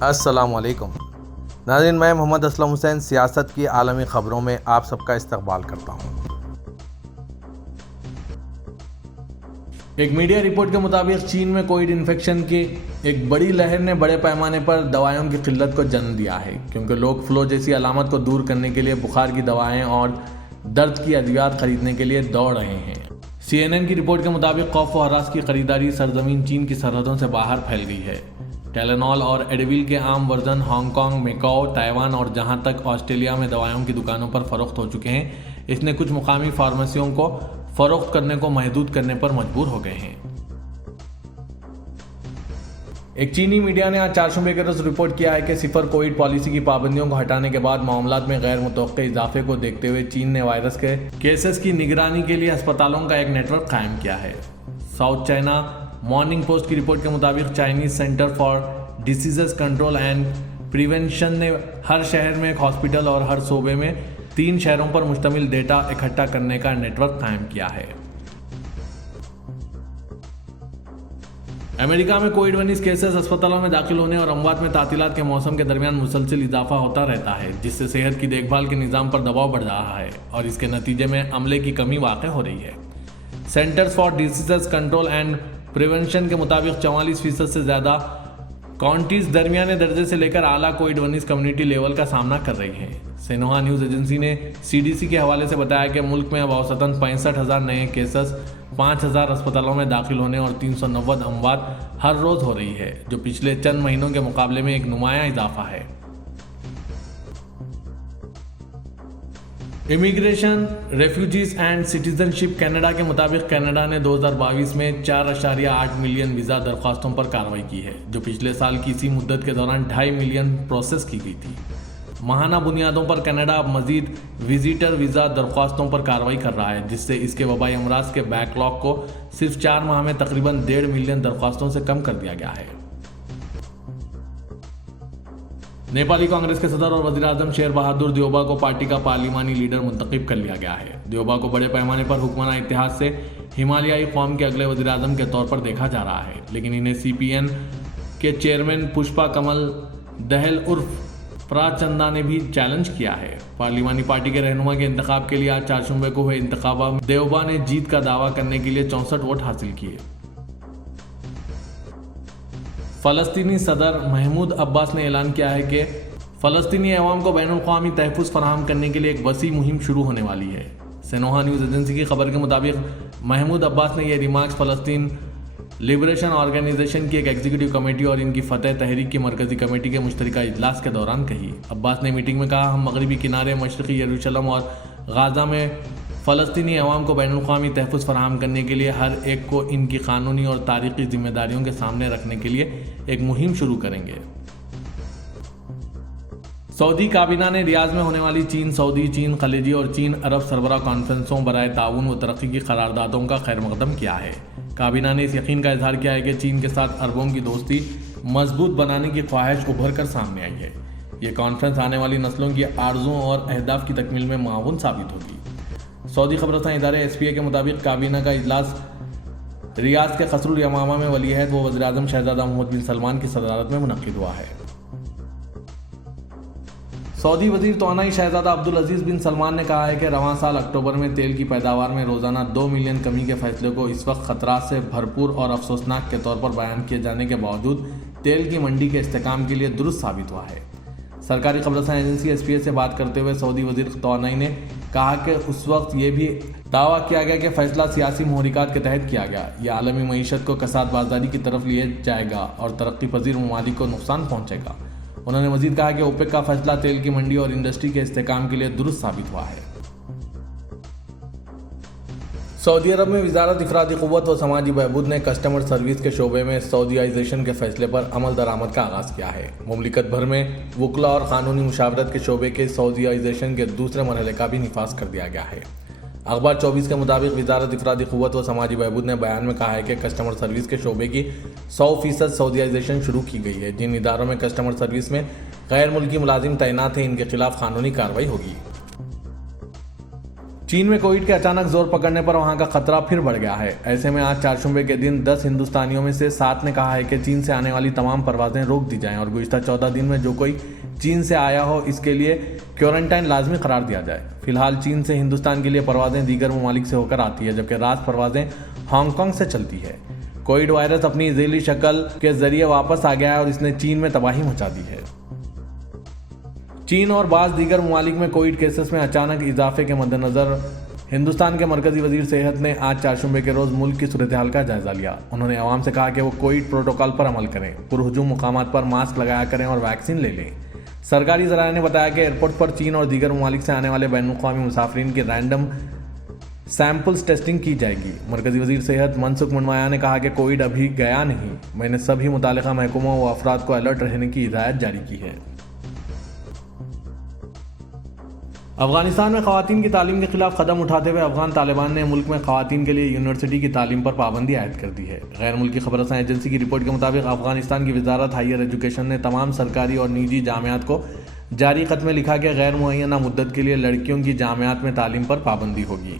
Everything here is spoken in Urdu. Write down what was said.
السلام علیکم ناظرین، میں محمد اسلم حسین سیاست کی عالمی خبروں میں آپ سب کا استقبال کرتا ہوں۔ ایک میڈیا رپورٹ کے مطابق چین میں کووڈ انفیکشن کی ایک بڑی لہر نے بڑے پیمانے پر دوائیوں کی قلت کو جنم دیا ہے، کیونکہ لوگ فلو جیسی علامت کو دور کرنے کے لیے بخار کی دوائیں اور درد کی ادویات خریدنے کے لیے دوڑ رہے ہیں۔ CNN کی رپورٹ کے مطابق خوف و ہراس کی خریداری سرزمین چین کی سرحدوں سے باہر پھیل گئی ہے۔ ٹیلینول اور ایڈویل کے عام ورژن ہانگ کانگ، میکاؤ، تائیوان اور جہاں تک آسٹریلیا میں دوائیوں کی دکانوں پر فروخت ہو چکے ہیں۔ اس نے کچھ مقامی فارمیسیوں کو فروخت کرنے کو محدود کرنے پر مجبور ہو گئے ہیں۔ ایک چینی میڈیا نے آج چہارشنبے کے روز رپورٹ کیا ہے کہ صفر کووڈ پالیسی کی پابندیوں کو ہٹانے کے بعد معاملات میں غیر متوقع اضافے کو دیکھتے ہوئے چین نے وائرس کے کیسز کی نگرانی کے لیے ہسپتالوں کا ایک نیٹ ورک قائم کیا ہے۔ ساؤتھ چائنا مارننگ پوسٹ کی رپورٹ کے مطابق Chinese centre for diseases control and prevention نے ہر شہر میں ایک ہاسپٹل اور ہر صوبے میں 3 شہروں پر مشتمل ڈیٹا اکٹھا کرنے کا نیٹ ورک قائم کیا ہے۔ امریکہ میں کووڈ-19 کیسز ہسپتالوں میں داخل ہونے اور اموات میں تعطیلات کے موسم کے درمیان مسلسل اضافہ ہوتا رہتا ہے، جس سے صحت کی دیکھ بھال کے نظام پر دباؤ بڑھ رہا ہے اور اس کے نتیجے میں عملے کی کمی واقع ہو رہی ہے۔ Centres for diseases control and prevention کے مطابق 44% سے زیادہ کاؤنٹیز درمیانے درجے سے لے کر اعلیٰ کووڈ-19 کمیونٹی لیول کا سامنا کر رہی ہیں۔ سینہوا نیوز ایجنسی نے CDC کے حوالے سے بتایا کہ ملک میں اب اوسطاً 65,000 نئے کیسز، 5,000 ہسپتالوں میں داخل ہونے اور 390 اموات ہر روز ہو رہی ہے، جو پچھلے چند مہینوں کے مقابلے میں ایک نمایاں اضافہ ہے۔ Immigration, refugees and citizen ship Canada کے مطابق کینیڈا نے 2022 میں 4.8 ملین ویزا درخواستوں پر کارروائی کی ہے، جو پچھلے سال کی اسی مدت کے دوران 2.5 ملین پروسیس کی گئی تھی۔ ماہانہ بنیادوں پر کینیڈا اب مزید وزیٹر ویزا درخواستوں پر کارروائی کر رہا ہے، جس سے اس کے وبائی امراض کے بیک لاگ کو صرف 4 ماہ میں تقریباً 1.5 ملین درخواستوں سے کم کر دیا گیا ہے۔ نیپالی کانگریس کے صدر اور وزیر اعظم شیر بہادر دیوبا کو پارٹی کا پارلیمانی لیڈر منتخب کر لیا گیا ہے۔ دیوبا کو بڑے پیمانے پر حکمران اتحاد سے ہمالیائی قوم کے اگلے وزیر اعظم کے طور پر دیکھا جا رہا ہے، لیکن انہیں CPN کے چیئرمین پشپا کمل دہل عرف پراچندا نے بھی چیلنج کیا ہے۔ پارلیمانی پارٹی کے رہنما کے انتخاب کے لیے آج چہارشنبے کو ہوئے انتخابات میں دیوبا نے جیت کا دعویٰ کرنے کے لیے 64 ووٹ حاصل کیے۔ فلسطینی صدر محمود عباس نے اعلان کیا ہے کہ فلسطینی عوام کو بین الاقوامی تحفظ فراہم کرنے کے لیے ایک وسیع مہم شروع ہونے والی ہے۔ سینہوا نیوز ایجنسی کی خبر کے مطابق محمود عباس نے یہ ریمارکس فلسطین لبریشن آرگنائزیشن کی ایک ایگزیکٹو کمیٹی اور ان کی فتح تحریک کی مرکزی کمیٹی کے مشترکہ اجلاس کے دوران کہی۔ عباس نے میٹنگ میں کہا، ہم مغربی کنارے، مشرقی یروشلم اور غازہ میں فلسطینی عوام کو بین الاقوامی تحفظ فراہم کرنے کے لیے ہر ایک کو ان کی قانونی اور تاریخی ذمہ داریوں کے سامنے رکھنے کے لیے ایک مہم شروع کریں گے۔ سعودی کابینہ نے ریاض میں ہونے والی چین سعودی، چین خلیجی اور چین عرب سربراہ کانفرنسوں برائے تعاون و ترقی کی قراردادوں کا خیر مقدم کیا ہے۔ کابینہ نے اس یقین کا اظہار کیا ہے کہ چین کے ساتھ عربوں کی دوستی مضبوط بنانے کی خواہش ابھر کر سامنے آئی ہے۔ یہ کانفرنس آنے والی نسلوں کی آرزوؤں اور اہداف کی تکمیل میں معاون ثابت ہوگی۔ سعودی خبررساں ادارے SPA کے مطابق کابینہ کا اجلاس ریاض کے قصر الیمامہ میں ولی عہد و وزیر اعظم شہزادہ محمد بن سلمان کی صدارت میں منعقد ہوا ہے۔ سعودی وزیر توانائی شہزادہ عبدالعزیز بن سلمان نے کہا ہے کہ رواں سال اکتوبر میں تیل کی پیداوار میں روزانہ 2 ملین کمی کے فیصلے کو اس وقت خطرات سے بھرپور اور افسوسناک کے طور پر بیان کیے جانے کے باوجود تیل کی منڈی کے استحکام کے لیے درست ثابت ہوا ہے۔ سرکاری خبررساں ایجنسی SPA سے بات کرتے ہوئے سعودی وزیر توانائی نے کہا کہ اس وقت یہ بھی دعویٰ کیا گیا کہ فیصلہ سیاسی محرکات کے تحت کیا گیا۔ یہ عالمی معیشت کو کساد بازاری کی طرف لیے جائے گا اور ترقی پذیر ممالک کو نقصان پہنچے گا۔ انہوں نے مزید کہا کہ OPEC کا فیصلہ تیل کی منڈی اور انڈسٹری کے استحکام کے لیے درست ثابت ہوا ہے۔ سعودی عرب میں وزارت افرادی قوت و سماجی بہبود نے کسٹمر سروس کے شعبے میں سعودیائزیشن کے فیصلے پر عمل درآمد کا آغاز کیا ہے۔ مملکت بھر میں وکلا اور قانونی مشاورت کے شعبے کے سعودیائزیشن کے دوسرے مرحلے کا بھی نفاذ کر دیا گیا ہے۔ اخبار 24 کے مطابق وزارت افرادی قوت و سماجی بہبود نے بیان میں کہا ہے کہ کسٹمر سروس کے شعبے کی 100% سعودیائزیشن شروع کی گئی ہے۔ جن اداروں میں کسٹمر سروس میں غیر ملکی ملازم تعینات ہیں، ان کے خلاف قانونی کارروائی ہوگی۔ چین میں کووڈ کے اچانک زور پکڑنے پر وہاں کا خطرہ پھر بڑھ گیا ہے۔ ایسے میں آج چہارشنبے کے دن 10 ہندوستانیوں میں سے 7 نے کہا ہے کہ چین سے آنے والی تمام پروازیں روک دی جائیں اور گزشتہ 14 دن میں جو کوئی چین سے آیا ہو اس کے لیے کوارنٹائن لازمی قرار دیا جائے۔ فی الحال چین سے ہندوستان کے لیے پروازیں دیگر ممالک سے ہو کر آتی ہے، جبکہ راست پروازیں ہانگ کانگ سے چلتی ہے۔ کووڈ وائرس اپنی ذیلی شکل کے ذریعے واپس آ گیا ہے اور اس نے چین میں تباہی مچا دی ہے۔ چین اور بعض دیگر ممالک میں کووڈ کیسز میں اچانک اضافے کے مد نظر ہندوستان کے مرکزی وزیر صحت نے آج چہارشنبے کے روز ملک کی صورتحال کا جائزہ لیا۔ انہوں نے عوام سے کہا کہ وہ کووڈ پروٹوکول پر عمل کریں، پرہجوم مقامات پر ماسک لگایا کریں اور ویکسین لے لیں۔ سرکاری ذرائع نے بتایا کہ ایئرپورٹ پر چین اور دیگر ممالک سے آنے والے بین الاقوامی مسافرین کی رینڈم سیمپلز ٹیسٹنگ کی جائے گی۔ مرکزی وزیر صحت منسکھ مانڈویا نے کہا کہ کووڈ ابھی گیا نہیں، میں نے سبھی متعلقہ محکموں و افراد کو الرٹ رہنے کی ہدایت جاری کی ہے۔ افغانستان میں خواتین کی تعلیم کے خلاف قدم اٹھاتے ہوئے افغان طالبان نے ملک میں خواتین کے لیے یونیورسٹی کی تعلیم پر پابندی عائد کر دی ہے۔ غیر ملکی خبر رساں ایجنسی کی رپورٹ کے مطابق افغانستان کی وزارت ہائیر ایجوکیشن نے تمام سرکاری اور نجی جامعات کو جاری خط میں لکھا کہ غیر معینہ مدت کے لیے لڑکیوں کی جامعات میں تعلیم پر پابندی ہوگی۔